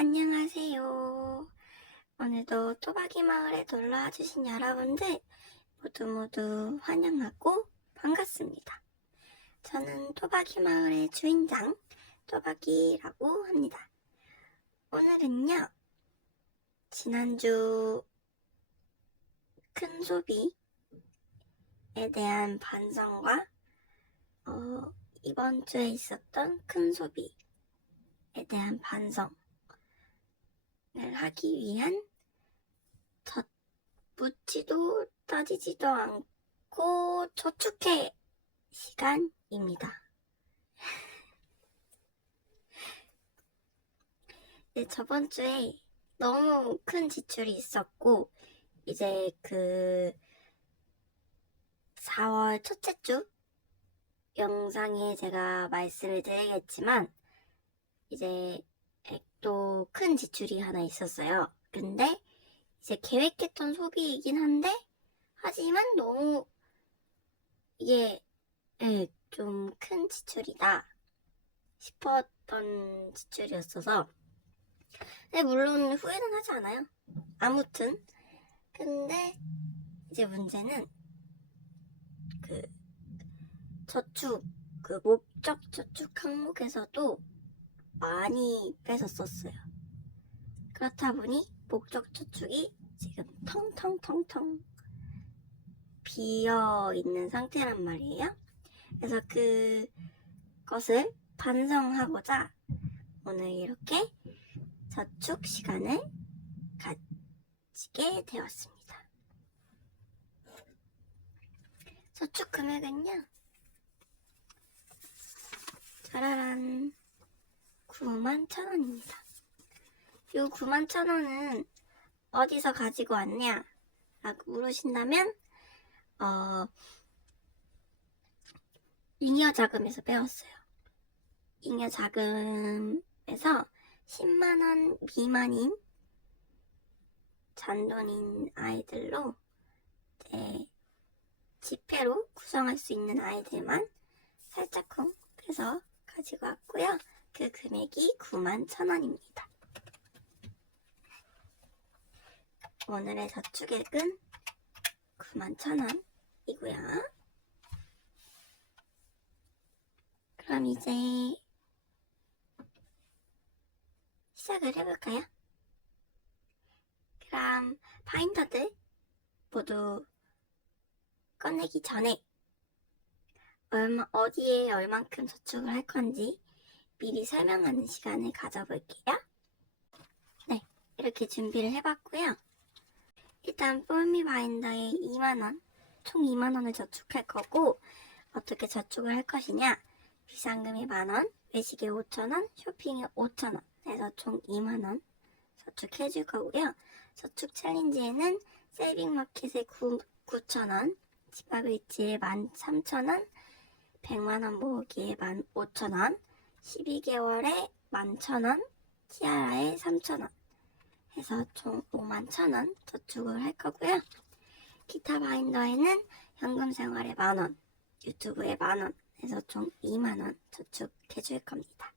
안녕하세요. 오늘도 또박이 마을에 놀러와 주신 여러분들 모두 환영하고 반갑습니다. 저는 또박이 마을의 주인장 또박이라고 합니다. 오늘은요, 지난주 큰 소비에 대한 반성과 이번 주에 있었던 큰 소비에 대한 반성을 하기 위한 묻지도 따지지도 않고 저축해 시간입니다. 네, 저번 주에 너무 큰 지출이 있었고 이제 4월 첫째 주 영상에 제가 말씀을 드리겠지만 이제 또 큰 지출이 하나 있었어요. 근데 이제 계획했던 소비이긴 한데 하지만 너무 이게 좀 큰 지출이다 싶었던 지출이었어서 물론 후회는 하지 않아요. 아무튼 근데 이제 문제는 저축 목적 저축 항목에서도 많이 뺏었었어요. 그렇다 보니 목적 저축이 지금 텅텅텅텅 비어 있는 상태란 말이에요. 그래서 그것을 반성하고자 오늘 이렇게 저축 시간을 가지게 되었습니다. 저축 금액은요, 짜라란 91,000원입니다. 이 91,000원은 어디서 가지고 왔냐? 라고 물으신다면 잉여 자금에서 빼왔어요. 잉여 자금에서 10만원 미만인 잔돈인 아이들로 이제 지폐로 구성할 수 있는 아이들만 살짝쿵 빼서 가지고 왔고요. 그 금액이 91,000원입니다. 오늘의 저축액은 91,000원이고요. 그럼 이제 시작을 해볼까요? 그럼 바인더들 모두 꺼내기 전에 어디에 얼만큼 저축을 할 건지 미리 설명하는 시간을 가져볼게요. 네, 이렇게 준비를 해봤고요. 일단 폴미 바인더에 2만원, 총 2만원을 저축할 거고 어떻게 저축을 할 것이냐? 비상금이 10,000원, 외식에 5,000원, 쇼핑에 5,000원 해서 총 2만원 저축해줄 거고요. 저축 챌린지에는 세이빙마켓에 9,000원, 집합 일지에 13,000원, 100만원 모으기에 15,000원, 12개월에 11,000원, 티아라에 3,000원 해서 총 51,000원 저축을 할 거고요. 기타 바인더에는 현금 생활에 10,000원, 유튜브에 10,000원 해서 총 2만원 저축해줄 겁니다.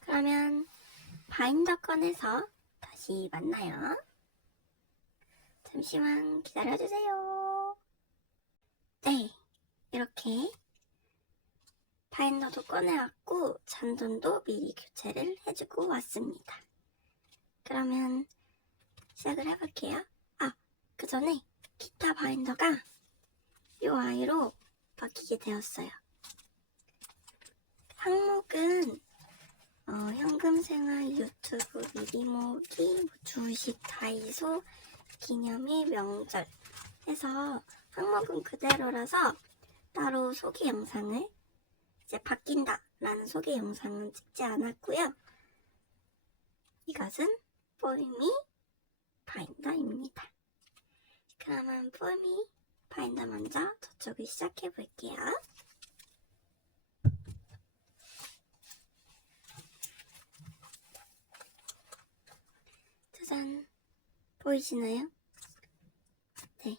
그러면 바인더 꺼내서 다시 만나요. 잠시만 기다려주세요. 네, 이렇게 바인더도 꺼내왔고 잔돈도 미리 교체를 해주고 왔습니다. 그러면 시작을 해볼게요. 그 전에 기타 바인더가 이 아이로 바뀌게 되었어요. 항목은 현금생활, 유튜브, 미리 모으기, 주식, 다이소, 기념일, 명절 해서 항목은 그대로라서 따로 소개 영상을 이제 바뀐다 라는 소개 영상은 찍지 않았고요. 이것은 폴미 바인더입니다. 그러면 폴미 바인더 먼저 저축을 시작해 볼게요. 짜잔, 보이시나요? 네,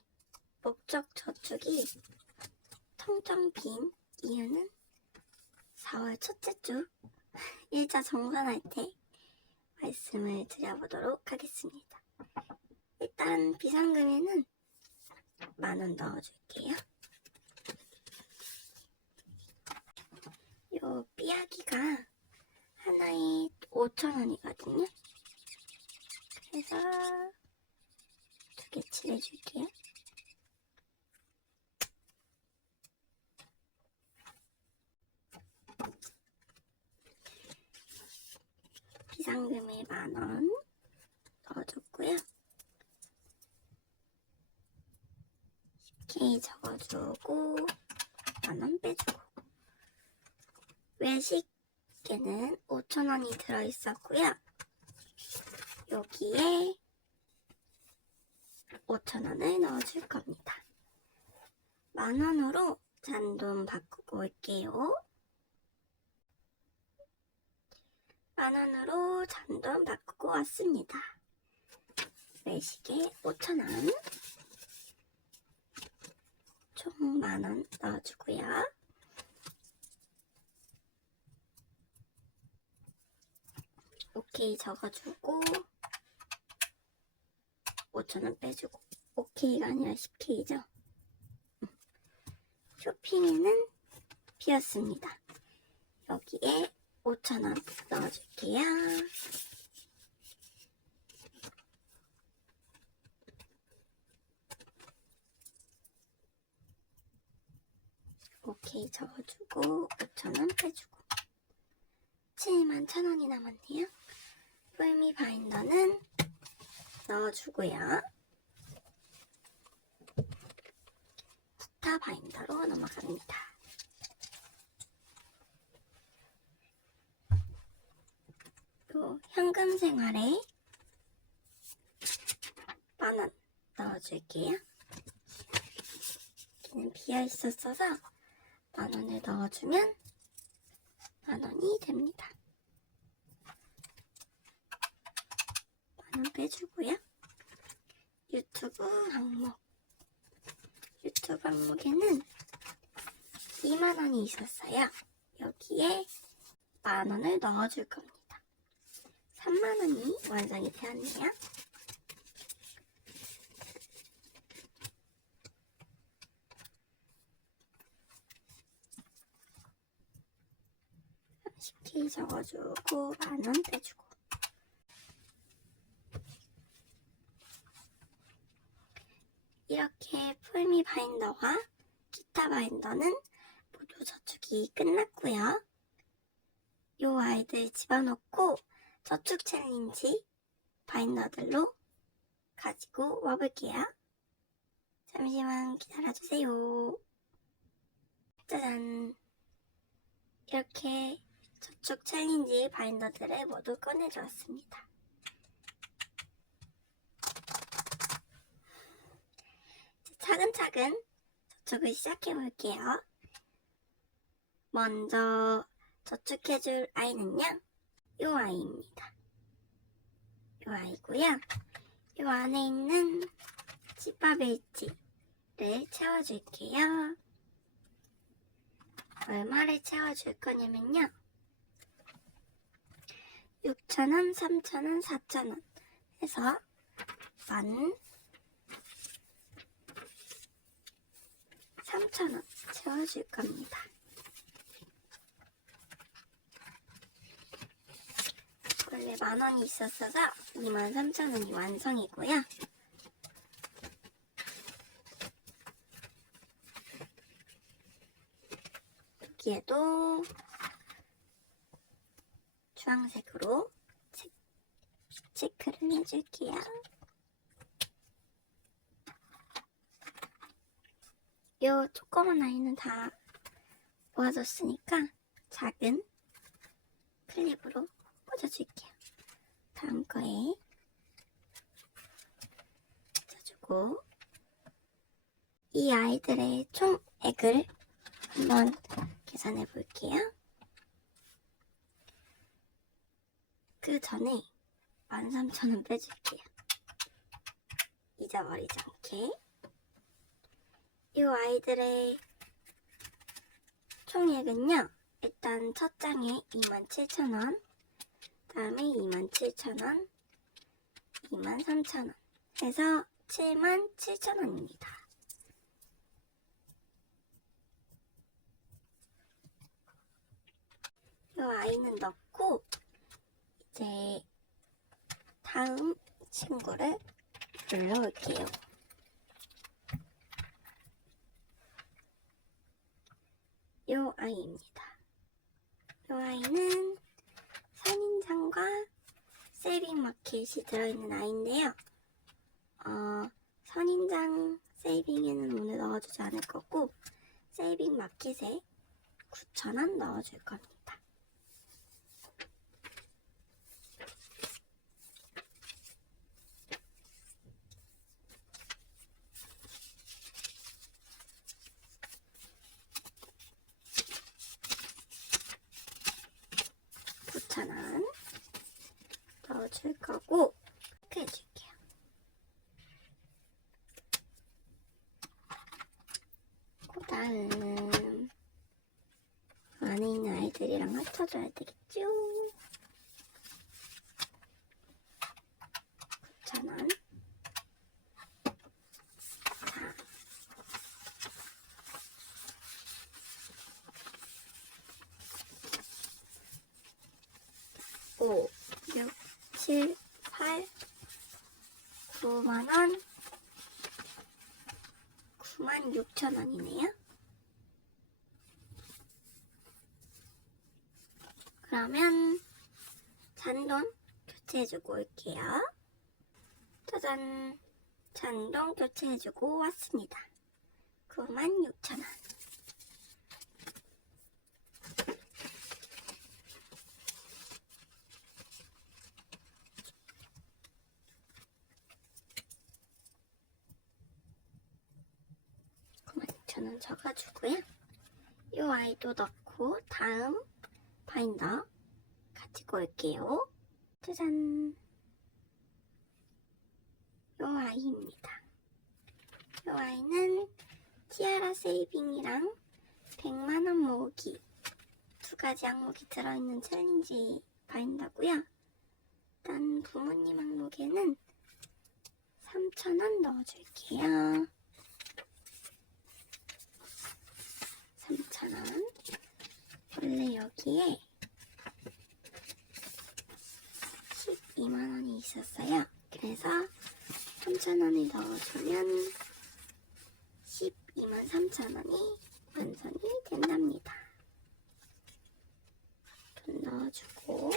목적 저축이 텅텅 빈 이유는 4월 첫째 주 일자 정산할 때 말씀을 드려보도록 하겠습니다. 일단 비상금에는 10,000원 넣어줄게요. 요 삐약이가 하나에 5,000원이거든요. 그래서 2개 칠해줄게요. 비상금에 10,000원 넣어줬고요. 10K 적어주고 10,000원 빼주고 외식에는 5,000원이 들어있었고요. 여기에 5,000원을 넣어줄 겁니다. 10,000원으로 잔돈 바꾸고 올게요. 10,000원으로 잔돈 바꾸고 왔습니다. 외식에 5,000원, 총 10,000원 넣어주고요. 오케이 적어주고 5,000원 빼주고 오케이가 아니라 10K죠. 쇼핑에는 비었습니다. 여기에 5,000원 넣어줄게요. 오케이 적어주고 5,000원 빼주고 71,000원이 남았네요. 폴미 바인더는 넣어주고요. 기타 바인더로 넘어갑니다. 또 현금 생활에 10,000원 넣어줄게요. 여기는 비어 있었어서 10,000원을 넣어주면 10,000원이 됩니다. 10,000원 빼주고요. 유튜브 항목에는 20,000원이 있었어요. 여기에 10,000원을 넣어줄 겁니다. 30,000원이 완성이 되었네요. K 적어주고 10,000원 빼주고 이렇게 폴미 바인더와 기타 바인더는 모두 저축이 끝났고요. 요 아이들 집어넣고 저축 챌린지 바인더들로 가지고 와볼게요. 잠시만 기다려주세요. 짜잔! 이렇게 저축 챌린지 바인더들을 모두 꺼내주었습니다. 차근차근 저축을 시작해볼게요. 먼저 저축해줄 아이는요, 요 아이입니다. 요 아이고요. 요 안에 있는 집밥 일지를 채워줄게요. 얼마를 채워줄 거냐면요, 6,000원, 3,000원, 4,000원 해서 13,000원 채워줄 겁니다. 원래 10,000원이 있었어서 23,000원이 완성이고요. 여기에도 주황색으로 체크를 해줄게요. 요 조그만 아이는 다 모아졌으니까 작은 클립으로 꽂아줄게요. 다음 거에 꽂아주고 이 아이들의 총액을 한번 계산해 볼게요. 그 전에 13,000원 빼줄게요. 잊어버리지 않게. 이 아이들의 총액은요, 일단 첫 장에 27,000원, 다음에 27,000원, 23,000원 해서 77,000원입니다. 이 아이는 넣고 이제 다음 친구를 눌러올게요. 이 아이입니다. 이 아이는 선인장과 세이빙 마켓이 들어있는 아이인데요. 선인장 세이빙에는 오늘 넣어주지 않을 거고 세이빙 마켓에 9,000원 넣어줄 겁니다. 넣어줄 거고 이렇게 해줄게요. 그 다음 안에 있는 아이들이랑 합쳐줘야 되겠죠? 9,000원. 자, 5, 6, 7, 8, 9만원, 96,000원이네요. 그러면 잔돈 교체해주고 올게요. 짜잔! 잔돈 교체해주고 왔습니다. 96,000원. 저는 적어주고요. 이 아이도 넣고 다음 바인더 가지고 올게요. 짜잔! 이 아이입니다. 이 아이는 티아라 세이빙이랑 100만원 모으기 두 가지 항목이 들어있는 챌린지 바인더고요. 일단 부모님 항목에는 3,000원 넣어줄게요. 3,000원. 원래 여기에 12만원이 있었어요. 그래서 3,000원을 넣어주면 123,000원이 완성이 된답니다. 돈 넣어주고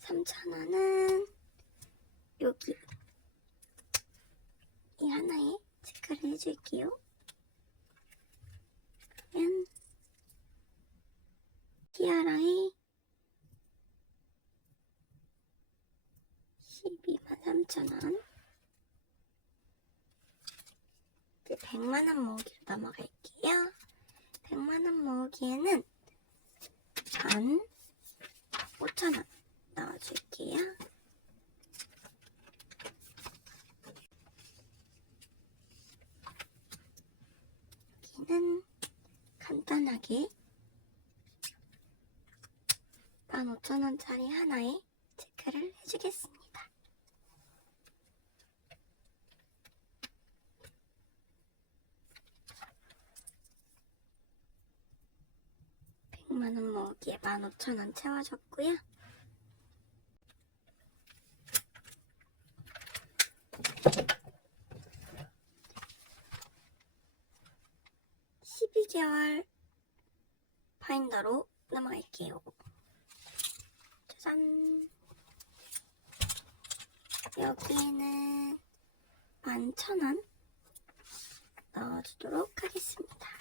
3,000원은 여기 이 하나에 체크를 해줄게요. 그러면 티아라에 123,000원. 이제 100만원 모으기로 넘어갈게요. 100만원 모으기에는 전 5,000원 넣어줄게요. 여기는 간단하게 15,000원짜리 하나에 체크를 해주겠습니다. 만원 모으기에 15,000원 채워줬고요. (12개월) 바인더로 넘어갈게요. 짜잔! 여기에는 11,000원 넣어주도록 하겠습니다.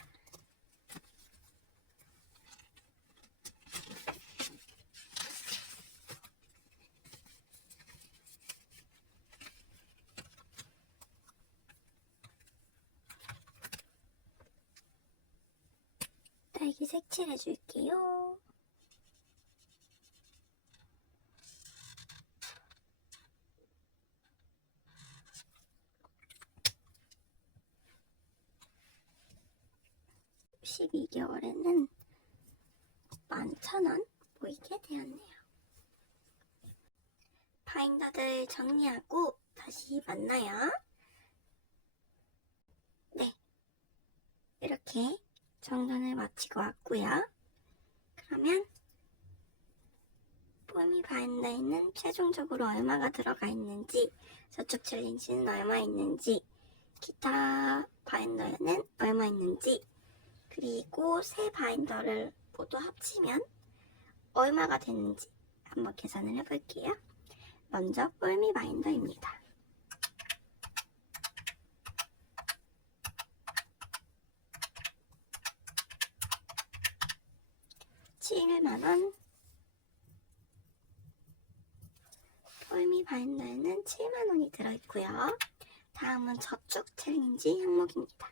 딸기 색칠해줄게요. (12개월에는 11,000원 모이게 되었네요. 바인더들 정리하고 다시 만나요. 네, 이렇게 정돈을 마치고 왔고요. 그러면 뽀미 바인더에는 최종적으로 얼마가 들어가 있는지, 저축 챌린지는 얼마 있는지, 기타 바인더에는 얼마 있는지, 그리고 세 바인더를 모두 합치면 얼마가 되는지 한번 계산을 해볼게요. 먼저 뽀미 바인더입니다. 7만원. 뽀미 바인더에는 7만원이 들어있고요. 다음은 저축 챌린지 항목입니다.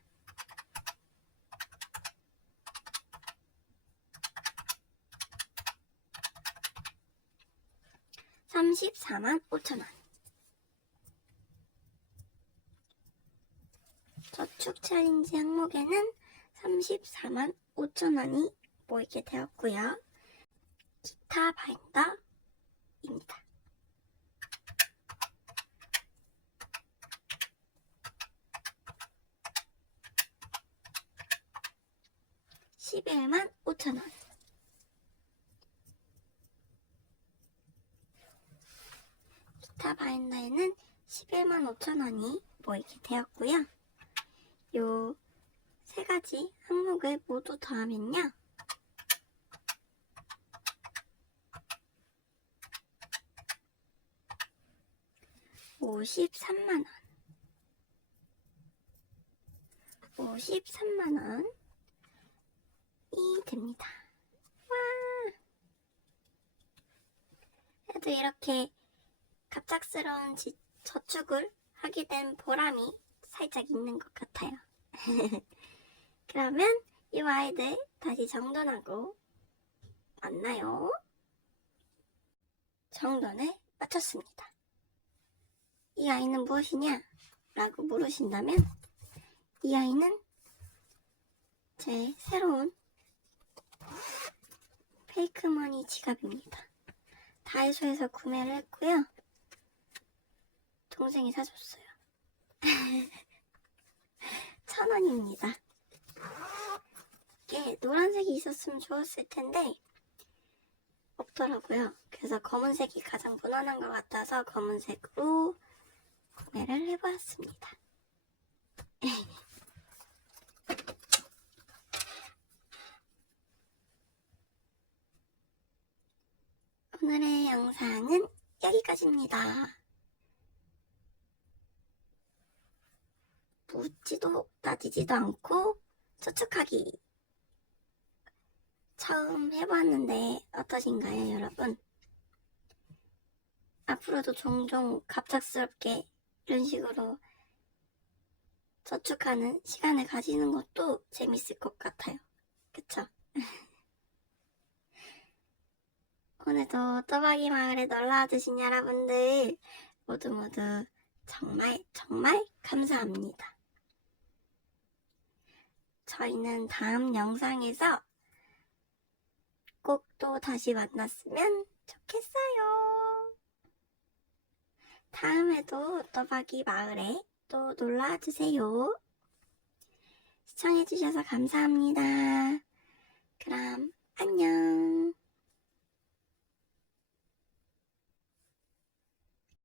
345,000원. 저축 챌린지 항목에는 345,000원이 모이게 되었고요. 기타 바인더입니다. 11,500,000원. 기타 바인더에는 11,500,000원이 모이게 되었고요. 요 세 가지 항목을 모두 더하면요. 53만원. 53만원이 됩니다. 와! 그래도 이렇게 갑작스러운 저축을 하게 된 보람이 살짝 있는 것 같아요. 그러면 이 아이들 다시 정돈하고 만나요. 정돈을 마쳤습니다. 이 아이는 무엇이냐? 라고 물으신다면 이 아이는 제 새로운 페이크머니 지갑입니다. 다이소에서 구매를 했고요. 동생이 사줬어요. 1,000원입니다. 이게 노란색이 있었으면 좋았을 텐데 없더라고요. 그래서 검은색이 가장 무난한 것 같아서 검은색으로 구매를 해보았습니다. 오늘의 영상은 여기까지입니다. 묻지도 따지지도 않고 저축하기 처음 해보았는데 어떠신가요, 여러분? 앞으로도 종종 갑작스럽게 이런 식으로 저축하는 시간을 가지는 것도 재밌을 것 같아요. 그쵸? 오늘도 또박이 마을에 놀러와 주신 여러분들 모두 정말 감사합니다. 저희는 다음 영상에서 꼭 또 다시 만났으면 좋겠어요. 다음에도 또박이 마을에 또 놀러와 주세요. 시청해주셔서 감사합니다. 그럼 안녕.